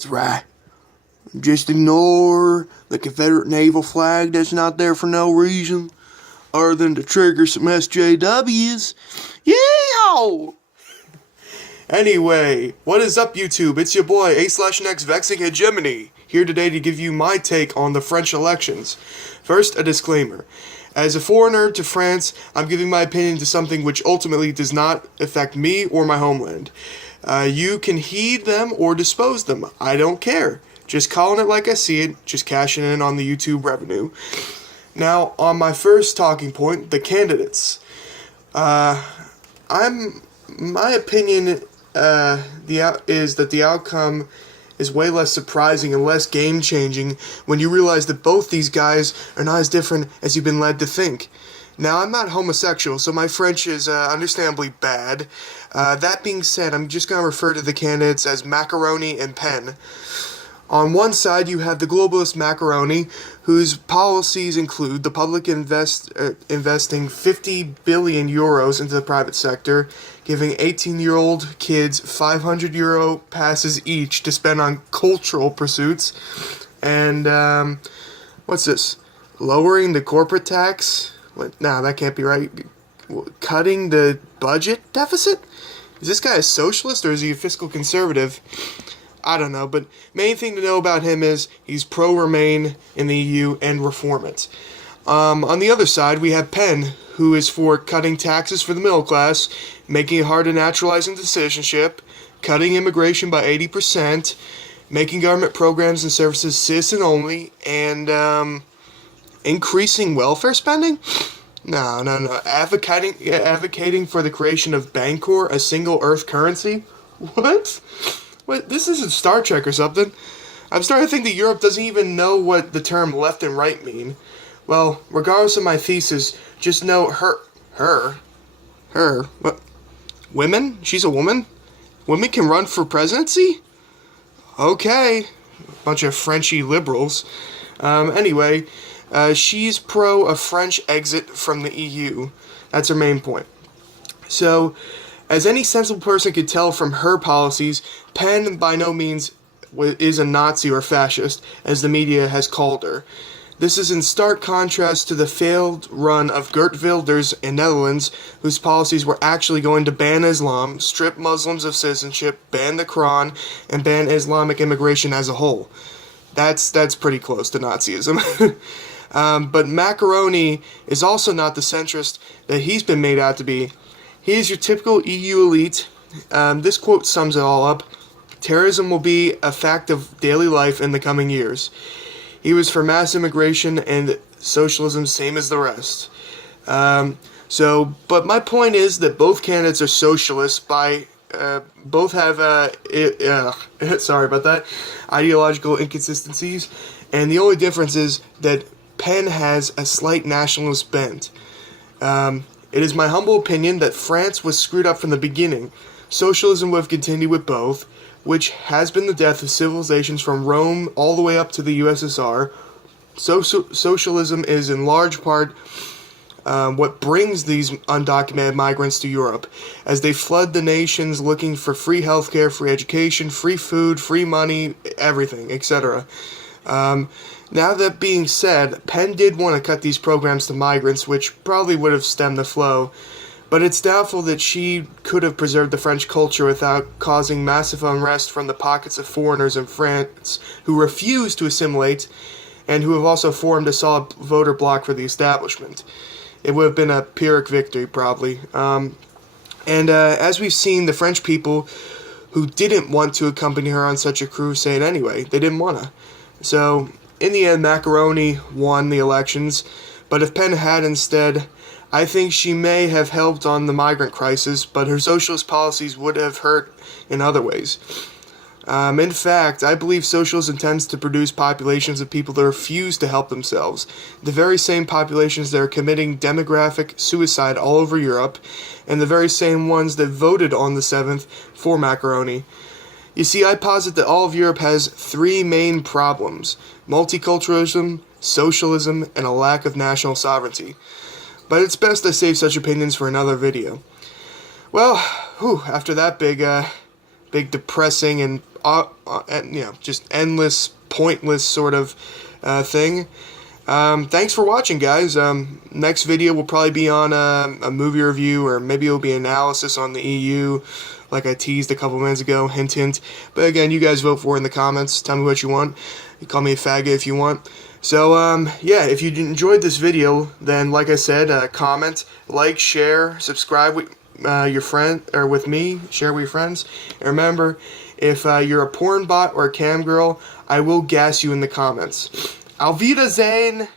That's right. Just ignore the Confederate Naval Flag that's not there for no reason other than to trigger some SJWs. Yeehaw! Anyway, what is up, YouTube? It's your boy, A/Next Vexing Hegemony, here today to give you my take on the French elections. First, a disclaimer. As a foreigner to France, I'm giving my opinion to something which ultimately does not affect me or my homeland. You can heed them or dispose them. I don't care. Just calling it like I see it, just cashing in on the YouTube revenue. Now, on my first talking point, the candidates. My opinion is that the outcome is way less surprising and less game-changing when you realize that both these guys are not as different as you've been led to think. Now, I'm not homosexual, so my French is understandably bad. That being said, I'm just going to refer to the candidates as Macaroni and Pen. On one side, you have the globalist Macaroni, whose policies include the public investing 50 billion euros into the private sector, giving 18-year-old kids 500 euro passes each to spend on cultural pursuits, and, what's this? Lowering the corporate tax? Nah, that can't be right. Cutting the budget deficit? Is this guy a socialist or is he a fiscal conservative? I don't know, but main thing to know about him is he's pro-Remain in the EU and reform it. On the other side, we have Pen, who is for cutting taxes for the middle class, making it hard to naturalizing citizenship, cutting immigration by 80%, making government programs and services citizen-only, and increasing welfare spending? No. Advocating for the creation of Bancor, a single Earth currency? What? Wait, this isn't Star Trek or something. I'm starting to think that Europe doesn't even know what the term left and right mean. Well, regardless of my thesis, just know her, what? Women? She's a woman? Women can run for presidency? Okay. Bunch of Frenchy liberals. Anyway, she's pro a French exit from the EU. That's her main point. So, as any sensible person could tell from her policies, Pen by no means is a Nazi or fascist, as the media has called her. This is in stark contrast to the failed run of Geert Wilders in Netherlands, whose policies were actually going to ban Islam, strip Muslims of citizenship, ban the Quran, and ban Islamic immigration as a whole. That's pretty close to Nazism. But Macaroni is also not the centrist that he's been made out to be. He is your typical EU elite. This quote sums it all up. Terrorism will be a fact of daily life in the coming years. He was for mass immigration and socialism, same as the rest. But my point is that both candidates are socialists both have, sorry about that, ideological inconsistencies, and the only difference is that Pen has a slight nationalist bent. It is my humble opinion that France was screwed up from the beginning. Socialism would have continued with both, which has been the death of civilizations from Rome all the way up to the USSR. Socialism is in large part what brings these undocumented migrants to Europe, as they flood the nations looking for free healthcare, free education, free food, free money, everything, etc. Now that being said, Penn did want to cut these programs to migrants, which probably would have stemmed the flow, but it's doubtful that she could have preserved the French culture without causing massive unrest from the pockets of foreigners in France who refuse to assimilate and who have also formed a solid voter bloc for the establishment. It would have been a Pyrrhic victory, probably. As we've seen, the French people who didn't want to accompany her on such a crusade anyway, they didn't want to. So, in the end, Macaroni won the elections, but if Pen had instead, I think she may have helped on the migrant crisis, but her socialist policies would have hurt in other ways. In fact, I believe socialism tends to produce populations of people that refuse to help themselves, the very same populations that are committing demographic suicide all over Europe, and the very same ones that voted on the 7th for Macaroni. You see, I posit that all of Europe has three main problems: multiculturalism, socialism, and a lack of national sovereignty. But it's best I save such opinions for another video. Well, after that big depressing and just endless, pointless sort of thing. Thanks for watching, guys. Next video will probably be on a movie review, or maybe it'll be analysis on the EU, like I teased a couple minutes ago, hint, hint. But again, you guys vote for it in the comments. Tell me what you want. You call me a faggot if you want. So, yeah, if you enjoyed this video, then, like I said, comment, like, share, subscribe with your friend, or with me, share with your friends. And remember, if you're a porn bot or a cam girl, I will gas you in the comments. Auf Wiedersehen!